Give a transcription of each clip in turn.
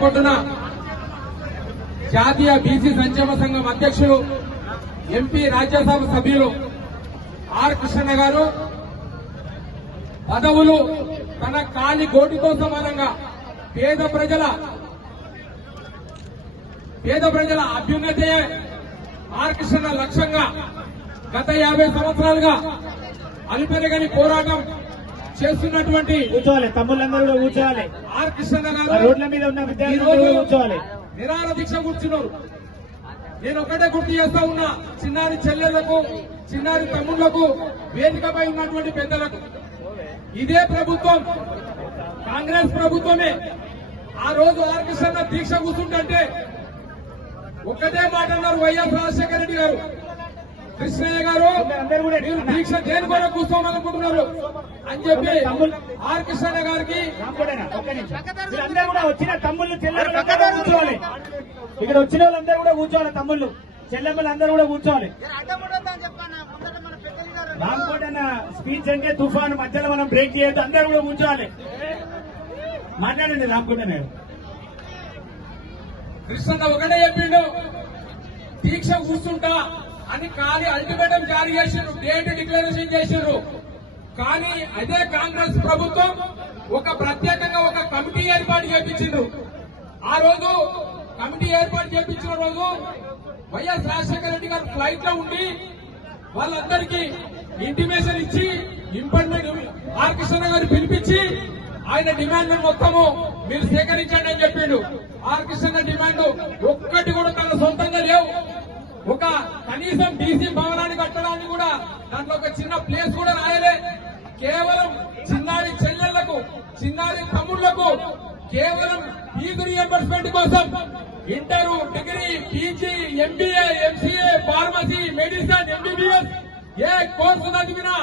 రేపొద్దున జాతీయ బీసీ సంక్షేమ సంఘం అధ్యక్షులు ఎంపీ రాజ్యసభ సభ్యులు ఆర్ కృష్ణ గారు పదవులు తన కాలి గోటితో సమానంగా పేద ప్రజల అభ్యున్నతే ఆర్ కృష్ణ లక్ష్యంగా గత 50 సంవత్సరాలుగా అల్పెరగని పోరాటం చేస్తున్నటువంటి తమ్ముళ్ళందరూ కూడా కూర్చోవాలి. ఆర్ కృష్ణ గారు రోడ్ల మీద ఉన్న విద్యార్థులు కూర్చోవాలి. నిరాహార దీక్ష కూర్చున్నారు. నేను ఒకటే గుర్తు చేస్తా ఉన్నా, చిన్నారి చెల్లెళ్లకు, చిన్నారి తమ్ముళ్లకు, వేదికపై ఉన్నటువంటి పెద్దలకు, ఇదే ప్రభుత్వం కాంగ్రెస్ ప్రభుత్వమే ఆ రోజు ఆర్ కృష్ణ దీక్ష కూర్చుంటే ఒక్కటే మాట అన్నారు వైఎస్ రాజశేఖర రెడ్డి గారు, కృష్ణయ్య గారు మీరు దీక్ష దేని కూడా కూర్చోమనుకుంటున్నారు అని చెప్పి ఆర్ కృష్ణ గారికి వచ్చిన తమ్ముళ్ళు చెల్లెమ్మలు కూర్చోవాలి. ఇక్కడ వచ్చిన వాళ్ళందరూ కూడా కూర్చోవాలి. తమ్ముళ్ళు చెల్లెమ్మలు అందరూ కూడా కూర్చోవాలి. రామ్కోటన్న స్పీచ్ అంటే తుఫాను మధ్యలో మనం బ్రేక్ చేయొద్దు. అందరూ కూడా కూర్చోవాలి. మాట్లాడండి రామ్కోటన్న గారు. కృష్ణ ఒకటే చెప్పిండు, దీక్ష కూర్చుంటా అని ఖాళీ అల్టిమేటం జారీ చేసిండ్రు, డేట్ డిక్లరేషన్ చేసిండ్రు. కానీ అదే కాంగ్రెస్ ప్రభుత్వం ఒక ప్రత్యేకంగా ఒక కమిటీ ఏర్పాటు చేయించిండ్రు. ఆ రోజు కమిటీ ఏర్పాటు చేయించిన రోజు వైఎస్ రాజశేఖర రెడ్డి గారు ఫ్లైట్ లో ఉండి వాళ్ళందరికీ ఇంటిమేషన్ ఇచ్చి ఆర్ కృష్ణ గారు పిలిపించి ఆయన డిమాండ్ మొత్తము మీరు సేకరించండి అని చెప్పిండు. ఆర్ కృష్ణ డిమాండ్ ఒక్కటి కూడా తన సొంతంగా లేవు. ఒక కనీసం డీసీ భవనాన్ని కట్టడానికి కూడా దాంట్లో ఒక చిన్న ప్లేస్ కూడా రాయలే. కేవలం చిన్నారి చెల్లెళ్లకు, చిన్నారి తమ్ముళ్లకు కేవలం ఫీజు రీయింబర్స్మెంట్ కోసం inter, degree, PG, MBA, MCA, pharmacy, medicine, MBBS ఏ కోర్సు చదివినా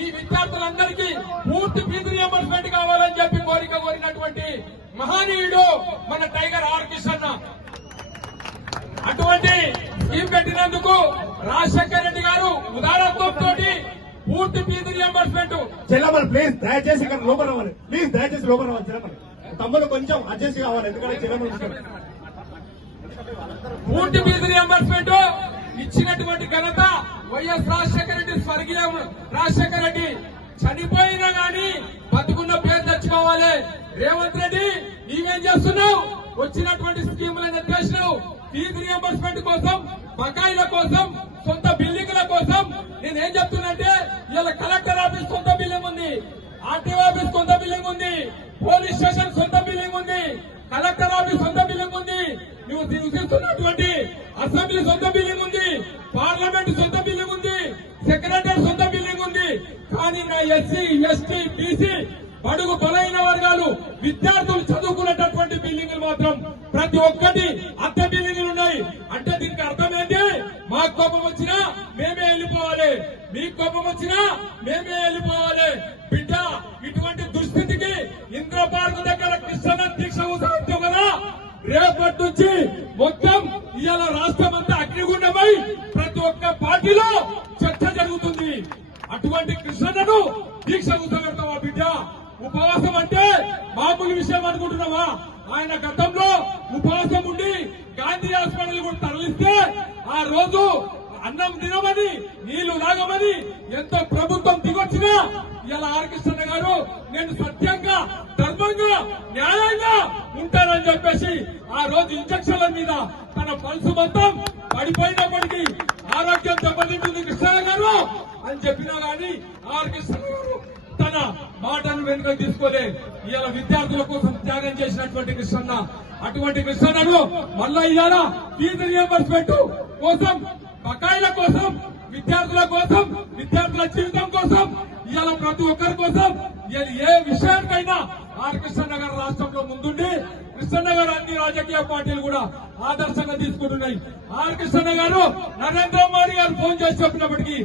ఈ విద్యార్థులందరికీ పూర్తి ఫీజు రీయింబర్స్మెంట్ కావాలని చెప్పి కోరినటువంటి మహనీయుడు మన టైగర్ ఆర్ కృష్ణ. అటువంటి స్కీమ్ పెట్టినందుకు రాజశేఖర రెడ్డి గారు ఉదారత్వంతో పూర్తి ఫీజు రీయింబర్స్మెంట్. చెల్లమ్మలు ప్లీజ్ దయచేసి ఇక్కడ లోపల రావాలి. ప్లీజ్ దయచేసి లోపల రావాలి. చెల్లమ్మలు తమ్ముళ్ళు కొంచెం అడ్జస్ట్ కావాలి. ఎందుకంటే చెల్లమ్మలు పూర్తి ఫీజు రీయింబర్స్మెంట్ ఇచ్చినటువంటి ఘనత వైఎస్ రాజశేఖర రెడ్డి, స్వర్గీయ రాజశేఖర రెడ్డి. చనిపోయినా గాని బతుకున్న పేరు తెచ్చుకోవాలి. రేవంత్ రెడ్డి నీవేం చేస్తున్నావు? వచ్చినటువంటి స్కీములను ఎత్తేసినావు. ఫీజు రీయింబర్స్మెంట్ కోసం, బకాయిల కోసం, సొంత బిల్డింగ్ల కోసం. నేనేం చెప్తున్నంటే ఇవాళ కలెక్టర్ ఆఫీస్ సొంత బిల్డింగ్ ఉంది, ఆర్టీఓ ఆఫీస్ సొంత బిల్డింగ్ ఉంది, పోలీస్ స్టేషన్ సొంత బిల్డింగ్ ఉంది, కలెక్టర్ ఆఫీస్ సొంత బిల్డింగ్ ఉంది, నువ్వు నివసిస్తున్నటువంటి అసెంబ్లీ సొంత బిల్డింగ్ ఉంది, పార్లమెంట్ సొంత బిల్డింగ్ ఉంది, సెక్రటరీ సొంత బిల్డింగ్ ఉంది. కానీ నా ఎస్సీ, ఎస్టీ, బీసీ, బడుగు బలైన వర్గాలు విద్యార్థులు చదువుకునేటటువంటి బిల్డింగులు మాత్రం ప్రతి ఒక్కటి అద్దె బిల్డింగులు ఉన్నాయి. అంటే దీనికి అర్థం ఏంటి? మాకు కోపం వచ్చినా మేమే వెళ్ళిపోవాలి, మీకు కోపం వచ్చినా మేమే వెళ్ళిపోవాలి. బిడ్డ ఇటువంటి దుస్థితికి ఇంద్రపార్క్ దగ్గర కృష్ణ దీక్ష ఉత్సవం కదా, రేపటి నుంచి మొత్తం ఇవాళ రాష్ట్రం అంతా అగ్నిగుండమై ప్రతి ఒక్క పార్టీలో చర్చ జరుగుతుంది. అటువంటి కృష్ణను దీక్ష కూర్చోబెడతావా బిడ్డ? ఉపవాసం అంటే మామూలు విషయం అనుకుంటున్నావా? ఆయన గతంలో ఉపవాసం ఉండి గాంధీ హాస్పిటల్ కూడా తరలిస్తే ఆ రోజు అన్నం తినమని, నీళ్లు తాగమని ఎంతో ప్రభుత్వం దిగొచ్చినా ఇలా ఆర్ కృష్ణ గారు నేను సత్యంగా, ధర్మంగా, న్యాయంగా ఉంటానని చెప్పేసి ఆ రోజు ఇంజక్షన్ల మీద తన పల్సు మొత్తం పడిపోయినప్పటికీ ఆరోగ్యం దెబ్బతింటుంది కృష్ణ గారు అని చెప్పినా గాని ఆర్ కృష్ణ గారు తన మాటను వెనుక తీసుకోలే. ఇవాళ విద్యార్థుల కోసం త్యాగం చేసినటువంటి కృష్ణ, అటువంటి కృష్ణను మళ్ళా ఇవాళ ఫీజు రీయింబర్స్మెంట్ కోసం, బకాయిల కోసం, విద్యార్థుల కోసం, విద్యార్థుల జీవితం కోసం, ఇవాళ ప్రతి ఒక్కరి కోసం ఏ విషయానికైనా ఆర్ కృష్ణ గారు రాష్ట్రంలో ముందుండి కృష్ణ గారు అన్ని రాజకీయ పార్టీలు కూడా ఆదర్శంగా తీసుకుంటున్నాయి. ఆర్ కృష్ణ గారు నరేంద్ర మోడీ గారు ఫోన్ చేసి చెప్పినప్పటికీ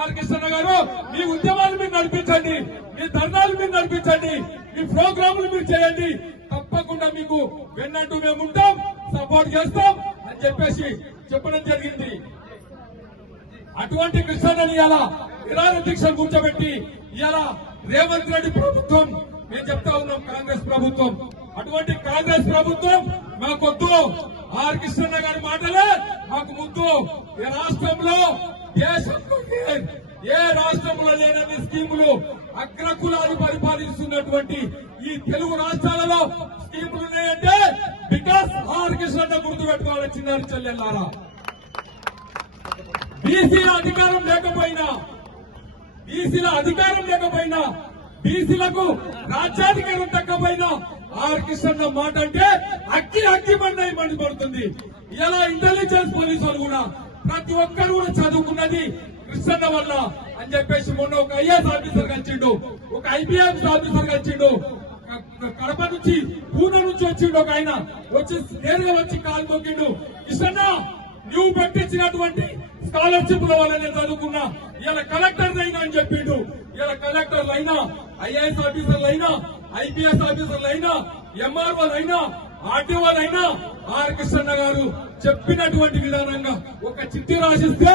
ఆర్ కృష్ణ గారు మీ ఉద్యమాలు మీరు నడిపించండి, మీ ధర్నాలు మీరు నడిపించండి, మీ ప్రోగ్రాములు మీరు చేయండి, తప్పకుండా మీకు వెన్నట్టు మేము ఉంటాం, సపోర్ట్ చేస్తాం అని చెప్పేసి చెప్పడం జరిగింది. అటువంటి కృష్ణని ఇలా నిరాహార దీక్షలు కూర్చోబెట్టి ఇలా రేవంత్ రెడ్డి ప్రభుత్వం, మేము చెప్తా ఉన్నాం కాంగ్రెస్ ప్రభుత్వం అటువంటి కాంగ్రెస్ ప్రభుత్వం మాకొద్దు. ఆర్ కృష్ణన్న గారి మాటలే మాకు ముద్దు. ఈ రాష్ట్రంలో దేశంలో ఏ రాష్ట్రంలో లేనన్ని స్కీములు అగ్రకులాలు పరిపాలిస్తున్నటువంటి ఈ తెలుగు రాష్ట్రాలలో స్కీములు ఉన్నాయంటే బికాస్ ఆర్ కృష్ణన్న గుర్తు పెట్టుకోవాలి. చిన్నారు చెల్లెల్లారా, బీసీల అధికారం లేకపోయినా బీసీలకు రాజ్యాధికారం తగ్గపోయినా ఆర్ కృష్ణన్న మాట అంటే అక్కి మండిపడుతుంది. ఇలా ఇంటెలిజెన్స్ పోలీసులు కూడా ప్రతి ఒక్కరు కూడా చదువుకున్నది కృష్ణన్న వల్ల అని చెప్పేసి మొన్న ఒక ఐఏఎస్ ఆఫీసర్ వచ్చిండు, ఒక ఐపీఎస్ ఆఫీసర్ వచ్చిండు, కడప నుంచి పూణె నుంచి వచ్చిండు. ఒక ఆయన వచ్చి నేరుగా వచ్చి కాలు మొక్కిండు, కృష్ణన్న నువ్వు పెట్టించినటువంటి స్కాలర్షిప్ల వల్ల నేను చదువుకున్నా, ఇలా కలెక్టర్ అయినా అని చెప్పిండు. ఇలా కలెక్టర్లు అయినా, ఐఏఎస్ ఆఫీసర్లు అయినా, ఐపీఎస్ ఆఫీసర్లు అయినా, ఎంఆర్ఓలు అయినా, ఆర్టీఓలు అయినా ఆర్ కృష్ణన్న గారు చెప్పినటువంటి విధానంగా ఒక చిట్టి రాసిస్తే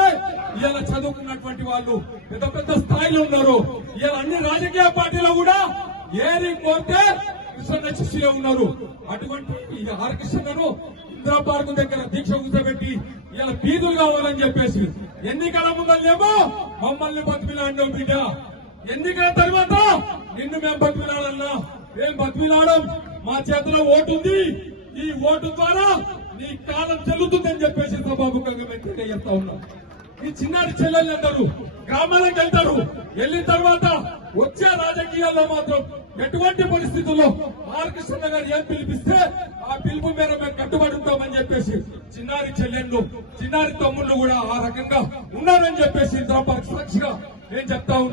ఇలా చదువుకున్నటువంటి వాళ్ళు పెద్ద పెద్ద స్థాయిలో ఉన్నారు. ఇలా అన్ని రాజకీయ పార్టీలో కూడా ఏరి కోరితే కృష్ణన్న శిష్యులే ఉన్నారు. అటువంటి ఈ ఆర్ కృష్ణన్నను ఇందిరా పార్క్ దగ్గర దీక్ష కూర్చోబెట్టి ఇలా బీదులు కావాలని చెప్పేసి ఎన్నికల ముందలేమో మమ్మల్ని బతిమిలాడినాం బిడ్డ, ఎన్నికల తర్వాత నిన్ను మేము బతిమిలాడన్నా. మేము బతిమిలాడం, మా చేతిలో ఓటు ఉంది, ఈ ఓటు ద్వారా నీ కాలం చెల్లుతుందని చెప్పేసి సభాముఖంగా మేము తెలియజేస్తా ఉన్నాం. ఈ చిన్నారి చెల్లెళ్ళు అంటారు, గ్రామాలకు వెళ్తారు, వెళ్ళిన తర్వాత వచ్చే రాజకీయాల్లో మాత్రం ఎటువంటి పరిస్థితుల్లో ఆర్ కృష్ణ గారు ఏం పిలిపిస్తే ఆ పిలుపు మీద మేము కట్టుబడి ఉంటామని చెప్పేసి చిన్నారి చెల్లెళ్ళు, చిన్నారి తమ్ముళ్ళు కూడా ఆ రకంగా ఉన్నారని చెప్పేసి సాక్షిగా నేను చెప్తా ఉన్నాను.